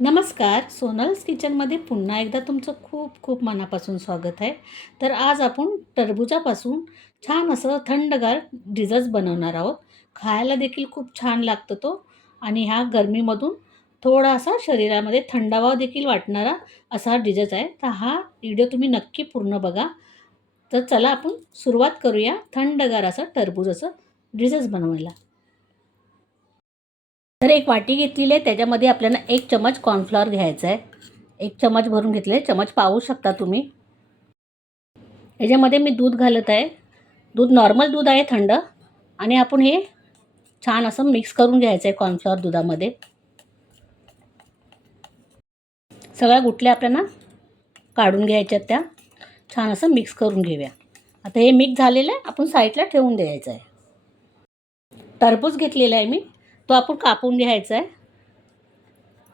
नमस्कार सोनल्स किचनमध्ये पुन्हा एकदा तुमचं खूप खूप मनापासून स्वागत आहे. तर आज आपण टरबुजापासून छान असं थंडगार डिझर्ट बनवणार आहोत. खायला देखील खूप छान लागतो तो आणि ह्या गरमीमधून थोडासा शरीरामध्ये थंडावा देखील वाटणारा असा डिझर्ट आहे. तर हा व्हिडिओ तुम्ही नक्की पूर्ण बघा. तर चला आपण सुरुवात करूया थंडगार असं टरबुजाचं डिझर्ट बनवायला. तर एक वाटी घेतलेली आहे. त्याच्यामध्ये आपल्याला एक चमच कॉर्नफ्लॉवर घ्यायचा आहे. एक चमच भरून घेतले चमच पाहू शकता तुम्ही. ह्याच्यामध्ये मी दूध घालत आहे. दूध नॉर्मल दूध आहे थंड. आणि आपण हे छान असं मिक्स करून घ्यायचं आहे कॉर्नफ्लॉवर दुधामध्ये. सगळ्या गुटल्या आपल्याला काढून घ्यायच्यात त्या. छान असं मिक्स करून घेऊया. आता हे मिक्स झालेलं आहे. आपण साईडला ठेवून द्यायचं आहे. टरबूज घेतलेला आहे मी. तो आपण कापून घ्यायचा आहे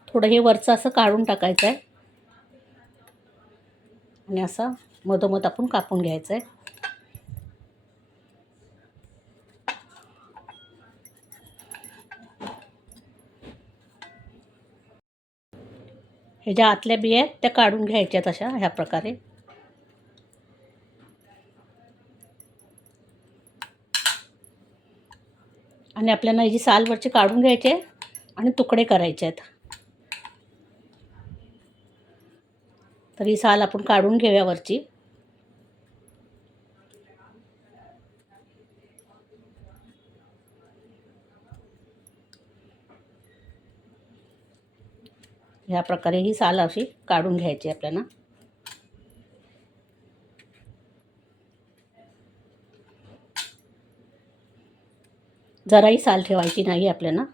थोडं हे वरचं असं काढून टाकायचं आहे आणि असं मधोमध आपण कापून घ्यायचं आहे हे ज्या आतल्या बिया आहेत त्या काढून घ्यायच्यात अशा ह्या प्रकारे. आणि आपल्याला ही सालवरचे काढून घ्यायचे आणि तुकडे करायचे आहेत. तर ही साल आपण काढून घेऊया वरची. ह्या प्रकारे ही साल अशी काढून घ्यायची आपल्याला. जराही साल ठेवायची नाही आपल्याला.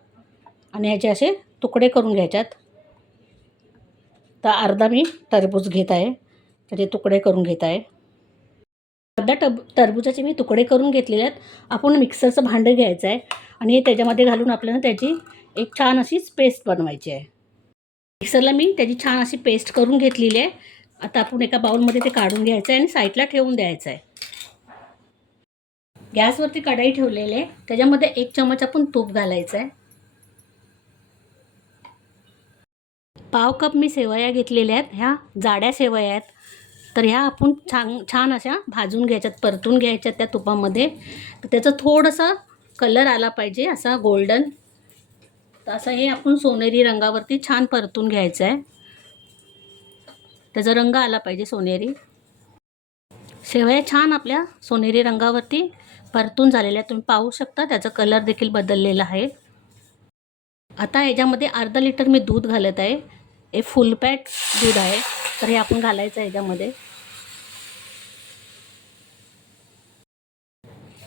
आणि ह्याचे असे तुकडे करून घ्यायच्यात. तर अर्धा मी टरबूज घेत आहे. त्याचे तुकडे करून घेत आहे. अर्धा टब टरबुजाचे मी तुकडे करून घेतलेले आहेत. आपण मिक्सरचं भांडं घ्यायचं आहे. आणि हे त्याच्यामध्ये घालून आपल्याला त्याची एक छान अशीच पेस्ट बनवायची आहे. मिक्सरला मी त्याची छान अशी पेस्ट करून घेतलेली आहे. आता आपण एका बाउलमध्ये ते काढून घ्यायचं आहे आणि साईडला ठेवून द्यायचं आहे. गॅसवरती कढाई ठेवलेली आहे. त्याच्यामध्ये एक चमच आपण तूप घालायचं आहे पाव कप मी सेवया घेतलेल्या आहेत. ह्या जाड्या सेवया आहेत. तर ह्या आपण छान छान अशा भाजून घ्यायच्यात परतून घ्यायच्यात त्या तुपामध्ये. तर त्याचं थोडंसं कलर आला पाहिजे असा गोल्डन. तर असं हे आपण सोनेरी रंगावरती छान परतून घ्यायचं आहे त्याचा रंग आला पाहिजे सोनेरी. शेवया छान आपल्या सोनेरी रंगावरती परतून झालेल्या तुम्ही पाहू शकता त्याचा कलर देखील बदललेला आहे. आता याच्यामध्ये अर्धा लिटर मी दूध घालत आहे. हे फुल पॅट दूध आहे. तर हे आपण घालायचं आहे याच्यामध्ये.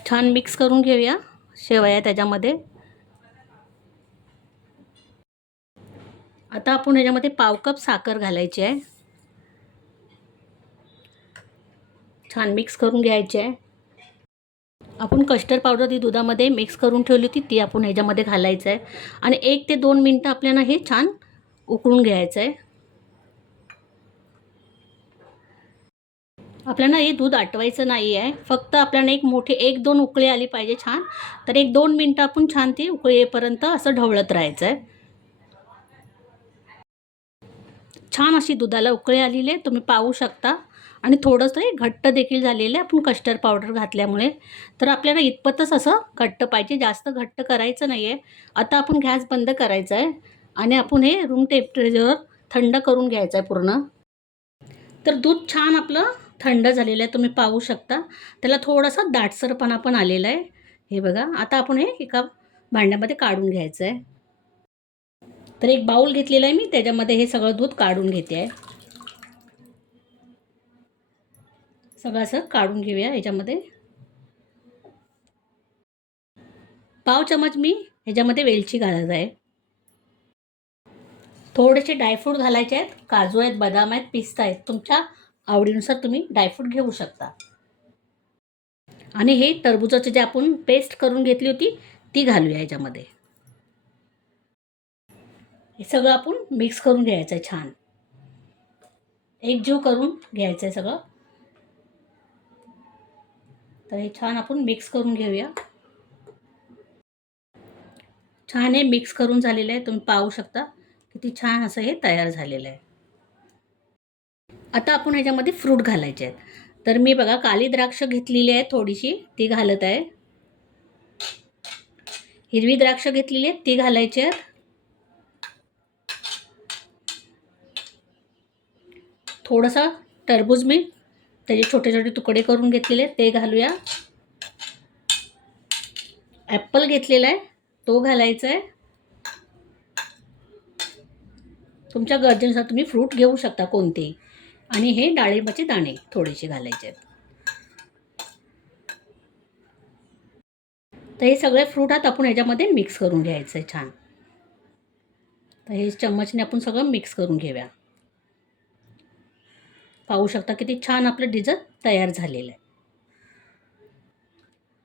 छान मिक्स करून घेऊया शेवया त्याच्यामध्ये. आता आपण ह्याच्यामध्ये पाव कप साखर घालायची आहे. छान मिक्स करून घ्यायची आहे. आपण कस्टर्ड पावडर ती दुधामध्ये मिक्स करून ठेवली होती ती आपण ह्याच्यामध्ये घालायचं आहे. आणि एक ते दोन मिनटं आपल्याला हे छान उकळून घ्यायचं आहे. आपल्याला हे दूध आटवायचं नाही आहे. फक्त आपल्याला एक मोठी एक दोन उकळी आली पाहिजे छान. तर एक दोन मिनटं आपण छान ती उकळी येईपर्यंत असं ढवळत राहायचं आहे. छान अशी दुधाला उकळी आलेली आहे. तुम्ही पाहू शकता. आणि थोडंसं हे घट्ट देखील झालेलं आहे. आपण कस्टर्ड पावडर घातल्यामुळे. तर आपल्याला इतपतच असं घट्ट पाहिजे. जास्त घट्ट करायचं नाही आहे आता आपण गॅस बंद करायचा आहे. आणि आपण हे रूम टेम्परेचर थंड करून घ्यायचं आहे पूर्ण. तर दूध छान आपलं थंड झालेलं आहे. तुम्ही पाहू शकता. त्याला थोडासा दाटसरपणा पण आलेला आहे. हे बघा. आता आपण हे एका भांड्यामध्ये काढून घ्यायचं आहे. तर एक बाऊल घेतलेला आहे मी. त्याच्यामध्ये हे सगळं दूध काढून घेते आहे. सगळं असं काढून घेऊया याच्यामध्ये. पाव चमच मी ह्याच्यामध्ये वेलची घालत आहे. थोडेसे ड्रायफ्रूट घालायचे आहेत काजू आहेत बदाम आहेत पिस्ता आहेत तुमच्या आवडीनुसार तुम्ही ड्रायफ्रूट घेऊ शकता. आणि हे टरबुजाचं जे आपण पेस्ट करून घेतली होती ती घालूया ह्याच्यामध्ये हे सगळं आपण मिक्स करून घ्यायचं आहे छान. एकजीव करून घ्यायचं आहे सगळं. तर हे छान आपण मिक्स करून घेऊया. छान हे मिक्स करून झालेलं आहे तुम्ही पाहू शकता किती छान असं हे तयार झालेलं आहे. आता आपण ह्याच्यामध्ये फ्रूट घालायचे आहेत. तर मी बघा काली द्राक्ष घेतलेली आहे थोडीशी ती घालत आहे. हिरवी द्राक्ष घेतलेली आहेत ती घालायची आहेत. थोडंसं टरबूज मी त्याचे छोटे छोटे तुकडे करून घेतलेले आहेत. ते घालूया. ॲप्पल घेतलेला आहे. तो घालायचा आहे. तुमच्या गरजेनुसार तुम्ही फ्रूट घेऊ शकता कोणतेही. आणि हे डाळिंबाचे दाणे थोडेसे घालायचे आहेत. तर हे सगळे फ्रूट आत आपण ह्याच्यामध्ये मिक्स करून घ्यायचं आहे छान. तर हे चम्मचने आपण सगळं मिक्स करून घेऊया. पाहू शकता किती छान आपलं डिझर्ट तयार झालेलं आहे.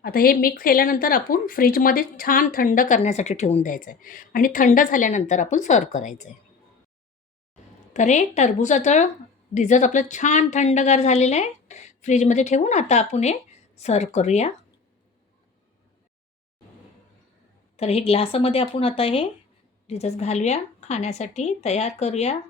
आता हे मिक्स केल्यानंतर आपण फ्रीजमध्ये छान थंड करण्यासाठी ठेवून द्यायचं आहे. आणि थंड झाल्यानंतर आपण सर्व करायचं आहे. तर हे टरबूजाचं डिझर्ट आपलं छान थंडगार झालेलं आहे. फ्रीजमध्ये ठेवून आता आपण हे सर्व करूया. तर हे ग्लासामध्ये आपण आता हे डिझर्ट घालूया. खाण्यासाठी तयार करूया.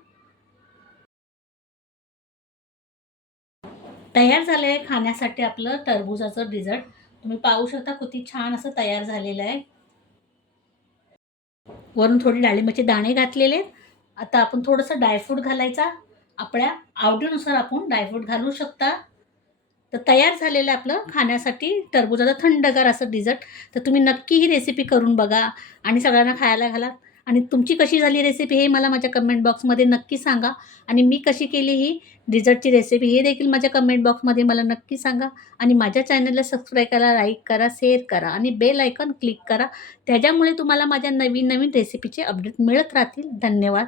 तयार झालं आहे खाण्यासाठी आपलं टरबुजाचं डिझर्ट तुम्ही पाहू शकता किती छान असं तयार झालेलं आहे. वरून थोडी डाळिंबाचे दाणे घातलेले आहेत. आता आपण थोडंसं ड्रायफ्रूट घालायचा. आपल्या आवडीनुसार आपण ड्रायफ्रूट घालू शकता. तर तयार झालेलं आहे आपलं खाण्यासाठी टरबुजाचं थंडगार असं डिझर्ट तर तुम्ही नक्की ही रेसिपी करून बघा आणि सगळ्यांना खायला घाला. आणि तुमची कशी झाली रेसिपी हे मला माझ्या कमेंट बॉक्समध्ये नक्की सांगा. आणि मी कशी केली ही डिझर्टची रेसिपी हे देखील माझ्या कमेंट बॉक्समध्ये मला नक्की सांगा. आणि माझ्या चॅनलला सबस्क्राईब करा लाईक करा शेअर करा आणि बेल आयकॉन क्लिक करा. त्याच्यामुळे तुम्हाला माझ्या नवीन नवीन रेसिपीचे अपडेट मिळत राहतील. धन्यवाद.